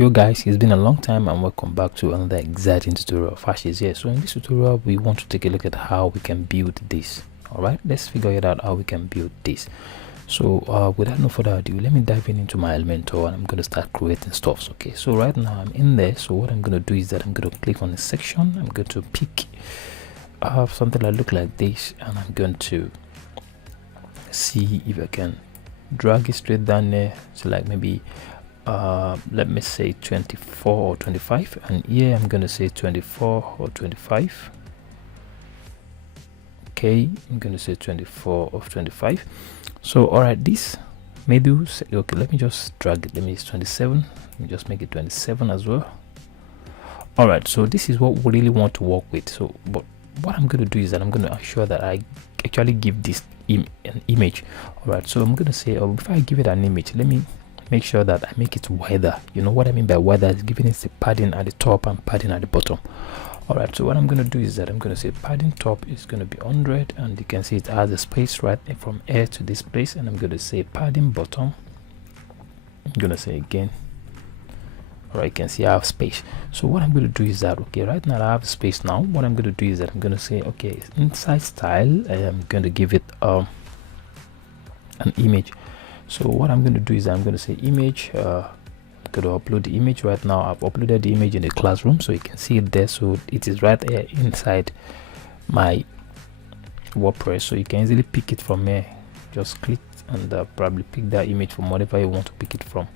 Yo guys, it's been a long time and welcome back to another exciting tutorial of Hashes here. So in this tutorial we want to take a look at how we can build this. Alright, let's figure it out how we can build this. So without no further ado, let me dive into my Elementor and I'm going to start creating stuff. Okay, so right now I'm in there. So what I'm going to do is that I'm going to click on the section. I'm going to pick something that look like this and I'm going to see if I can drag it straight down there. So like maybe let me say 24 or 25, and here I'm going to say 24 or 25. Okay, I'm going to say 24 or 25. So all right, this may do. Okay, let me just drag it. Let me use 27. Let me just make it 27 as well. All right, so this is what we really want to work with. So but what I'm going to do is that I'm going to ensure that I actually give this an image. All right, so I'm going to say, before I give it an image, let me make sure that I make it wider. You know what I mean by wider is giving it the padding at the top and padding at the bottom. All right, so what I'm going to do is that I'm going to say padding top is going to be 100, and you can see it has a space right from here to this place, and I'm going to say padding bottom. I'm going to say again. All right, you can see I have space. So what I'm going to do is that, okay, right now I have space. Now what I'm going to do is that I'm going to say, okay, inside style, I am going to give it an image. So what I'm going to do is I'm going to say image. I'm going to upload the image. Right now I've uploaded the image in the classroom, so you can see it there. So it is right here inside my WordPress, so you can easily pick it from here. Just click and probably pick that image from whatever you want to pick it from.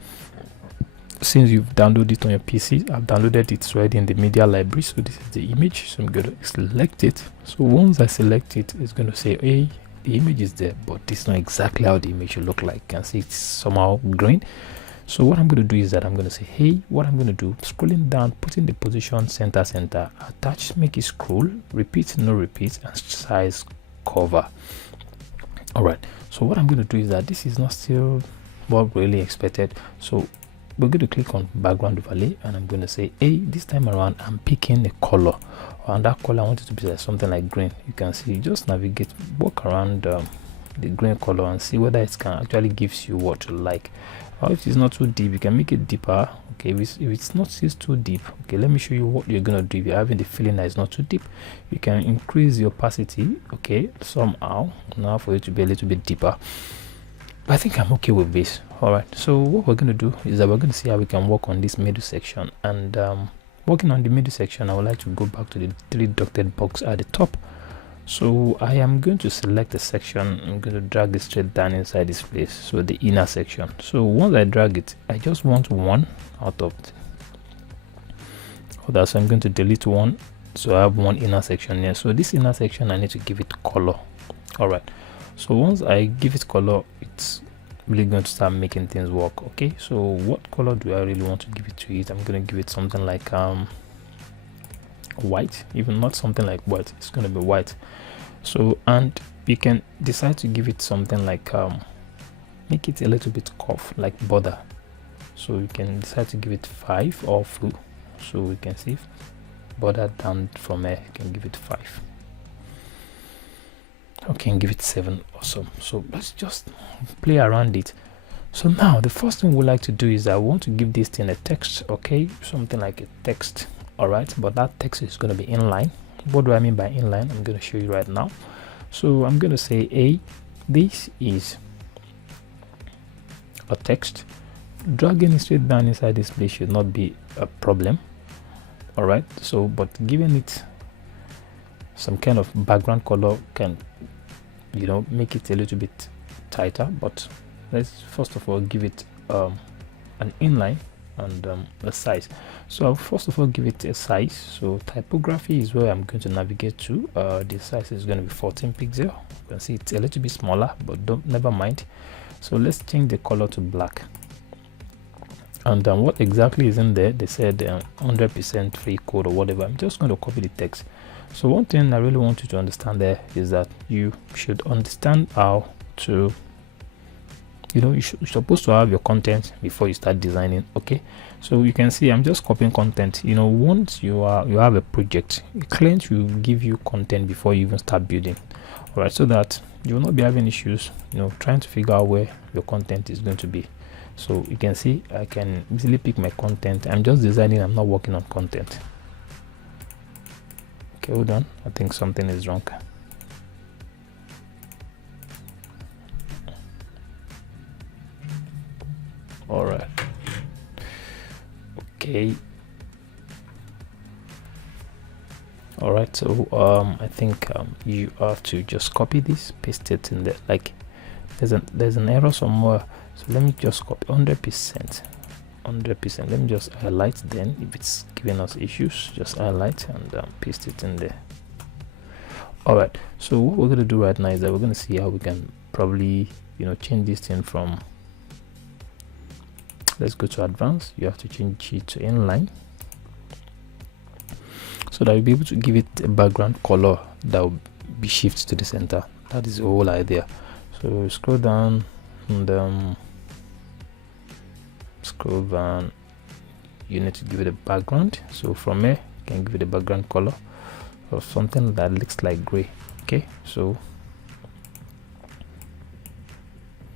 Since you've downloaded it on your PC, I've downloaded it already in the media library. So this is the image, so I'm going to select it. So once I select it, it's going to say, hey, the image is there, but this is not exactly how the image should look like. You can see it's somehow green. So what I'm going to do is that I'm going to say, hey, what I'm going to do, scrolling down, putting the position center, attach, make it scroll, repeat, no repeat, and size cover. All right, so what I'm going to do is that this is not still what really expected. So we're going to click on background overlay, and I'm going to say, hey, this time around I'm picking a color, and that color I want it to be like something like green. You can see, just navigate, walk around the green color and see whether it can actually gives you what you like. Or if it's not too deep, you can make it deeper. Okay, if it's not too deep, okay, let me show you what you're gonna do. If you're having the feeling that it's not too deep, you can increase the opacity, okay, somehow now for it to be a little bit deeper. I think I'm okay with this. All right, so what we're going to do is that we're going to see how we can work on this middle section. And working on the middle section, I would like to go back to the three dotted box at the top. So I am going to select a section. I'm going to drag it straight down inside this place, so the inner section. So once I drag it, I just want one out of that, so I'm going to delete one, so I have one inner section here. So this inner section, I need to give it color. All right, so once I give it color, it's really going to start making things work. Okay, so what color do I really want to give it to it? I'm going to give it something like white, even not something like white, it's going to be white. So, and you can decide to give it something like make it a little bit curved, like border. So you can decide to give it 5 or full. So we can see border down from there, you can give it 5. Okay, and give it 7. Awesome. So let's just play around it. So now the first thing we like to do is I want to give this thing a text. Okay, something like a text. All right, but that text is going to be inline. What do I mean by inline? I'm going to show you right now. So I'm going to say, hey, this is a text. Dragging it straight down inside this place should not be a problem. All right, so but giving it some kind of background color can, you know, make it a little bit tighter. But let's first of all give it an inline and a size. So I'll first of all give it a size. So typography is where I'm going to navigate to. The size is going to be 14 pixels. You can see it's a little bit smaller, but never mind. So let's change the color to black. And what exactly is in there? They said 100% free code or whatever. I'm just going to copy the text. So one thing I really want you to understand there is that you should understand how to, you know, you're supposed to have your content before you start designing. Okay, so you can see I'm just copying content. You know, once you have a project, a client will give you content before you even start building. All right, so that you will not be having issues, you know, trying to figure out where your content is going to be. So you can see I can easily pick my content. I'm just designing, I'm not working on content. Okay, hold on, I think something is wrong. All right, okay. All right, so I think you have to just copy this, paste it in there. Like there's an error somewhere, so let me just copy 100%. Let me just highlight. Then if it's giving us issues, just highlight and paste it in there. All right, so what we're going to do right now is that we're going to see how we can probably, you know, change this thing from, let's go to advanced. You have to change it to inline, so that you'll be able to give it a background color that will be shift to the center. That is the whole idea. So scroll down and scroll down, you need to give it a background. So from here you can give it a background color of something that looks like gray. Okay, so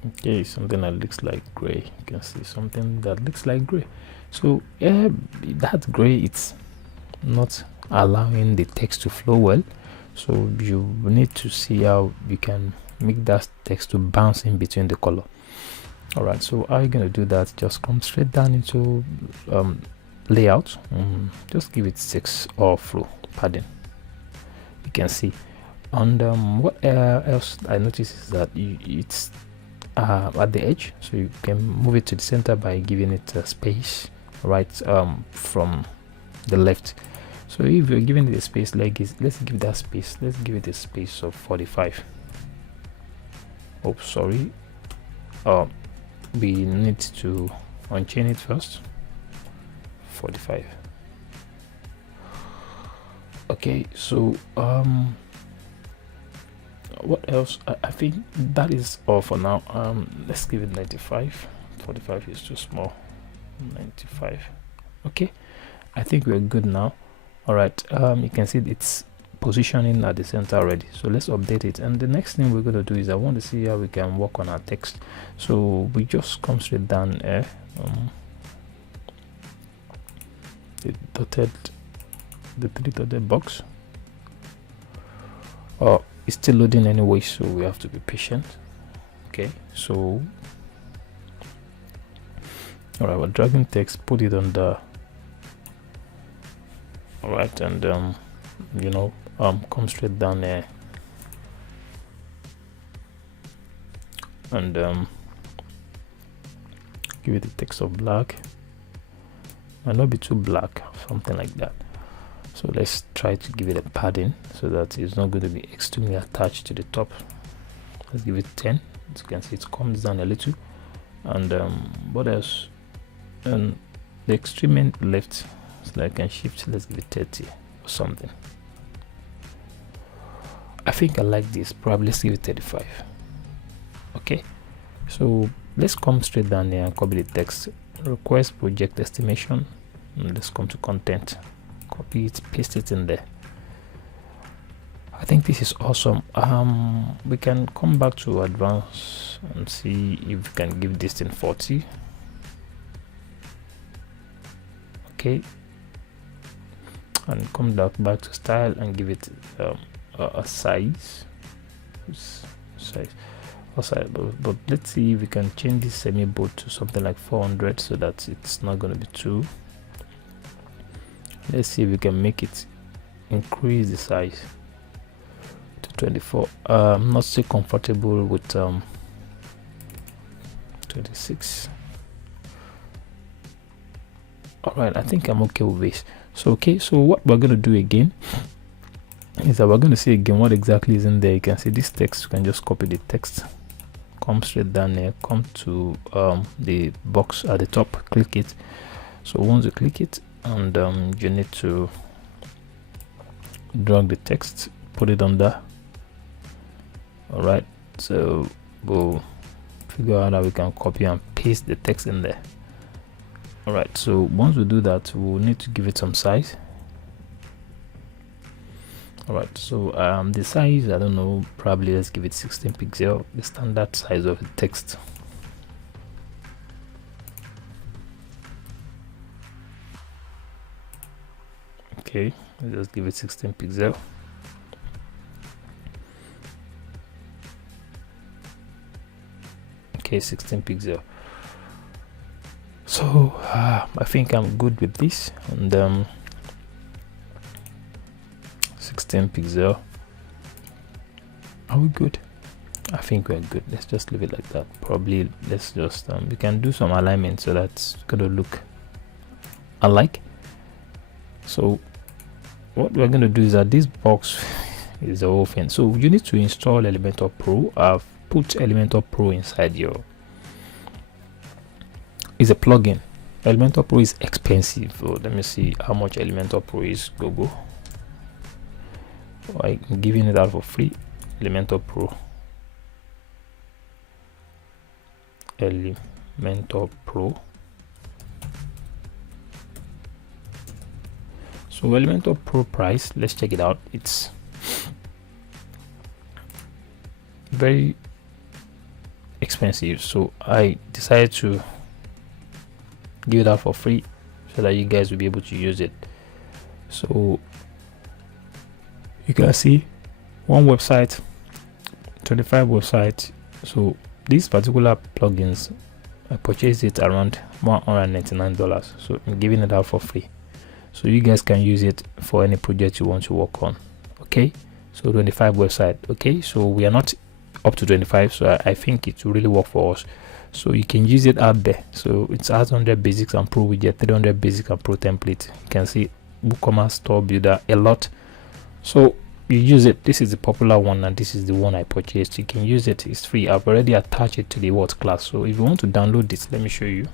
okay, something that looks like gray. You can see something that looks like gray. So yeah, that gray, it's not allowing the text to flow well, so you need to see how you can make that text to bounce in between the color. All right, so how are you going to do that? Just come straight down into layout, just give it 6 or flow padding. You can see, and what else I notice is that it's at the edge, so you can move it to the center by giving it a space right from the left. So if you're giving it a space like this, let's give that space, let's give it a space of 45. Oh, sorry, we need to unchain it first. 45. Okay, so what else? I think that is all for now. Let's give it 95. 45 is too small. 95. Okay, I think we're good now. All right, you can see it's positioning at the center already, so let's update it. And the next thing we're going to do is I want to see how we can work on our text. So we just come straight down here, the 3 dotted box. It's still loading anyway, so we have to be patient. Okay, so all right, we're dragging text, put it on the, all right, and you know, come straight down there and give it a text of black. Might not be too black, something like that. So let's try to give it a padding so that it's not going to be extremely attached to the top. Let's give it 10. As you can see, it comes down a little. And what else? And the extreme end left, so I can shift. Let's give it 30 or something. I think I like this. Probably let's give it 35. Okay, so let's come straight down there and copy the text. Request project estimation, and let's come to content, copy it, paste it in there. I think this is awesome. We can come back to advanced and see if we can give this thing 40. Okay, and come back to style and give it a size. But let's see if we can change this semi bold to something like 400 so that it's not going to be too. Let's see if we can make it increase the size to 24. I'm not so comfortable with 26. All right, I think I'm okay with this. So okay, so what we're going to do again is that we're going to see again what exactly is in there. You can see this text, you can just copy the text, come straight down there, come to the box at the top, click it. So once you click it, and you need to drag the text, put it on there. All right, so we'll figure out how we can copy and paste the text in there. All right, so once we do that, we'll need to give it some size. All right, so the size, I don't know, probably let's give it 16 pixel, the standard size of the text. Okay, let's just give it 16 pixel. Okay, 16 pixel. So I think I'm good with this, and 16 pixel. Are we good? I think we're good. Let's just leave it like that. Probably let's just we can do some alignment so that's gonna look alike. So what we're going to do is that this box is the whole thing. So you need to install Elementor Pro. I've put Elementor Pro inside your, it's a plugin. Elementor Pro is expensive. So let me see how much Elementor Pro is. Google. I'm giving it out for free. Elementor Pro. Elementor Pro. So Elementor Pro price, let's check it out. It's very expensive, so I decided to give it out for free so that you guys will be able to use it. So you can see one website, 25 websites. So these particular plugins, I purchased it around $199, so I'm giving it out for free. So you guys can use it for any project you want to work on. Okay, so 25 website. Okay, so we are not up to 25, so I think it will really work for us. So you can use it out there. So it's 100 basics and pro widget, 300 basic and pro template. You can see WooCommerce store builder a lot. So you use it. This is the popular one, and this is the one I purchased. You can use it. It's free. I've already attached it to the Word class. So if you want to download this, let me show you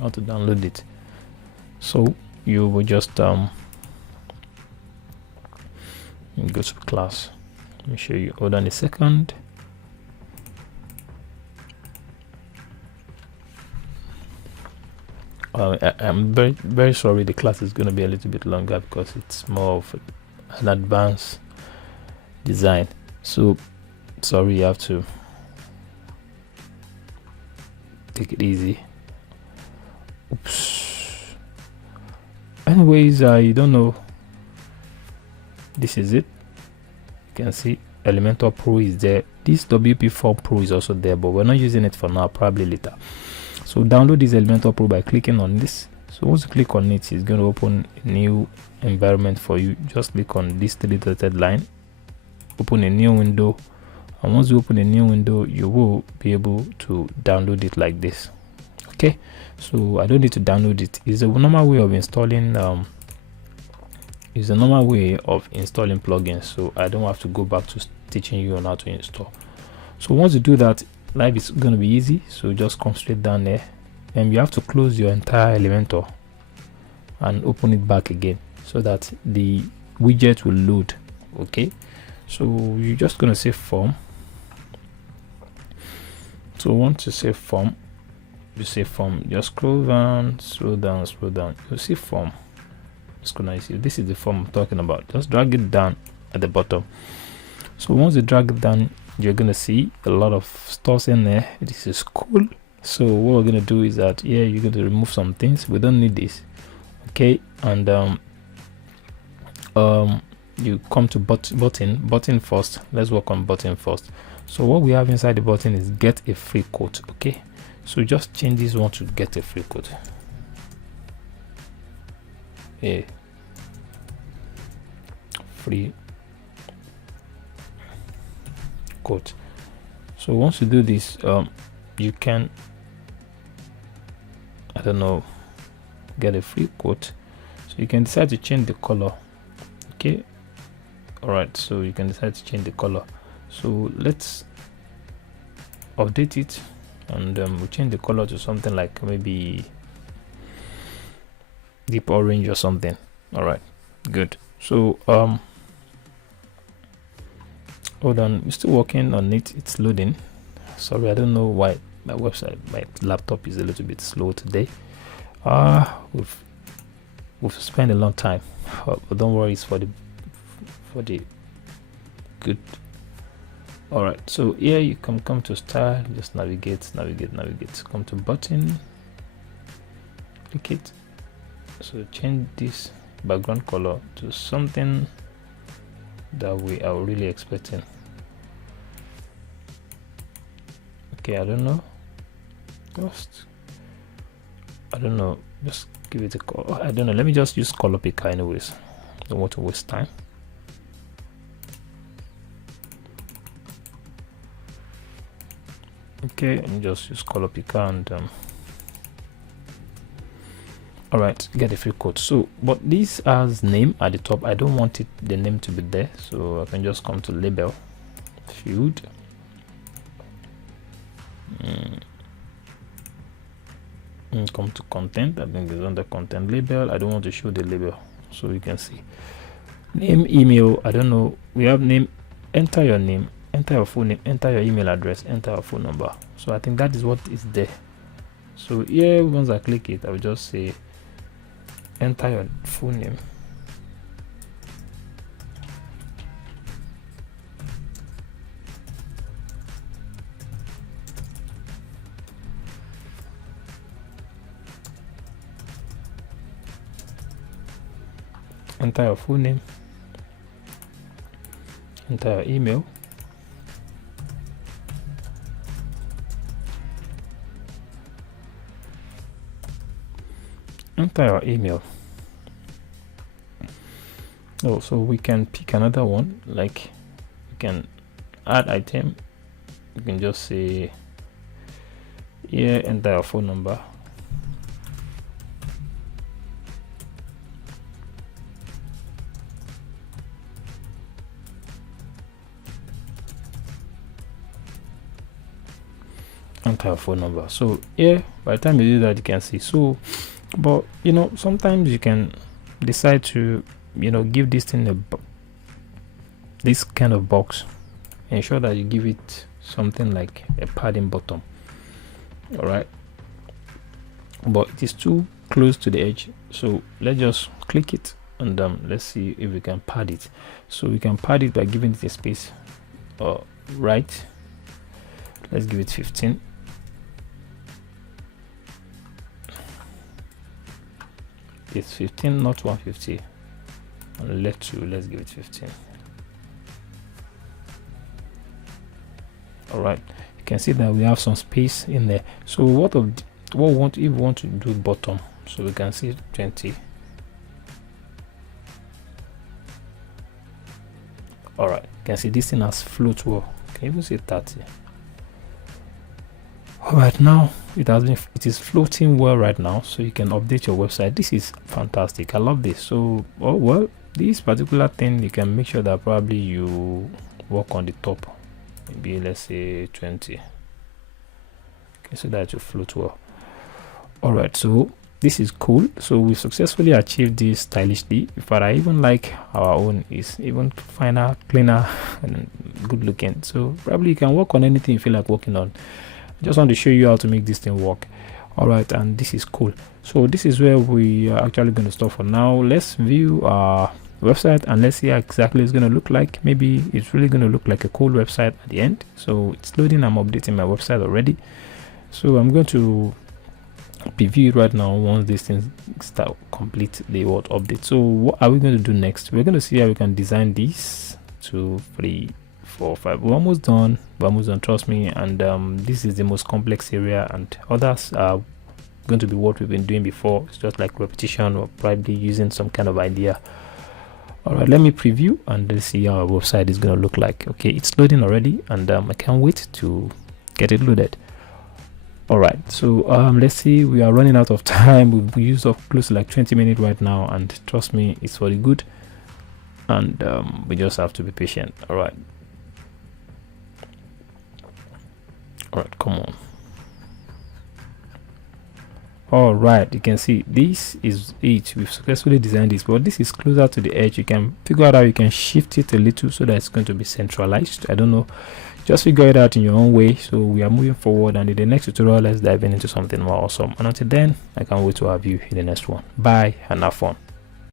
how to download it. So you will just go to class. Let me show you. Hold on a second. I'm very sorry, the class is going to be a little bit longer because it's more of an advanced design. So sorry, you have to take it easy. Oops. Anyways, I don't know, this is it. You can see Elementor Pro is there. This WP4 Pro is also there, but we're not using it for now, probably later. So download this Elementor Pro by clicking on this. So once you click on it, it's going to open a new environment for you. Just click on this three-dotted line, open a new window, and once you open a new window, you will be able to download it like this. Okay, so I don't need to download it. It's a normal way of installing plugins, so I don't have to go back to teaching you on how to install. So once you do that, life is going to be easy. So just come straight down there, and you have to close your entire Elementor and open it back again so that the widget will load. Okay, so you're just going to say form. So once you say form, you say form, just scroll down, you'll see form. It's gonna see, this is the form I'm talking about. Just drag it down at the bottom. So once you drag it down, you're gonna see a lot of stores in there. This is cool. So what we're gonna do is that here you're going to remove some things. We don't need this. Okay, and you come to button first. Let's work on button first. So what we have inside the button is get a free quote. Okay, so just change this one to get a free quote. A free quote. So once you do this, you can, I don't know, get a free quote. So you can decide to change the color. Okay, all right, so you can decide to change the color. So let's update it, and we'll change the color to something like maybe deep orange or something. All right, good. So hold on, we're still working on it. It's loading. Sorry, I don't know why my laptop is a little bit slow today. We've spent a long time, but don't worry, it's for the good. All right, so here you can come to style, just navigate, come to button, click it. So change this background color to something that we are really expecting. Okay, I don't know, just give it a color. I don't know, let me just use color picker anyways. Don't want to waste time. Okay, let me just use color picker and all right, get a free code. So but this has name at the top. I don't want the name to be there, so I can just come to label field, and come to content. I think it's under content label. I don't want to show the label, so you can see name, email. I don't know, we have name, enter your name, enter your full name, enter your email address, enter your phone number. So I think that is what is there. So here, once I click it, I will just say enter your full name, enter your full name, enter your email, enter your email. Oh, so we can pick another one, like you can add item. You can just say here, enter your phone number, enter your phone number. So here, by the time you do that, you can see. So but you know, sometimes you can decide to, you know, give this thing this kind of box. Ensure that you give it something like a padding bottom. All right, but it is too close to the edge, so let's just click it and let's see if we can pad it. So we can pad it by giving it a space. Right, let's give it 15. It's 15, not 150. On left 2, let's give it 15. All right, you can see that we have some space in there. So if we want to do bottom, so we can see 20. All right, you can see this thing has float well. You can even see 30. All right, now it is floating well right now, so you can update your website. This is fantastic. I love this. So well, this particular thing, you can make sure that probably you work on the top, maybe let's say 20. Okay, so that you float well. All right, so this is cool. So we successfully achieved this stylishly. But I even like our own is even finer, cleaner, and good looking. So probably you can work on anything you feel like working on. Just want to show you how to make this thing work. All right, and this is cool. So this is where we are actually going to stop for now. Let's view our website and let's see how exactly it's going to look like. Maybe it's really going to look like a cool website at the end. So it's loading. I'm updating my website already, so I'm going to preview it right now. Once these things start complete the word update, so what are we going to do next? We're going to see how we can design these 2, 3, 4, 5. We're almost done, trust me. And this is the most complex area, and others are going to be what we've been doing before. It's just like repetition or probably using some kind of idea. All right, let me preview and let's see how our website is going to look like. Okay, it's loading already, and I can't wait to get it loaded. All right, so let's see. We are running out of time. We've used up close to like 20 minutes right now, and trust me, it's for the good. And we just have to be patient. All right, come on. All right, you can see this is it. We've successfully designed this, but this is closer to the edge. You can figure out how you can shift it a little so that it's going to be centralized. I don't know, just figure it out in your own way. So we are moving forward, and in the next tutorial, let's dive into something more awesome. And until then, I can't wait to have you in the next one. Bye and have fun.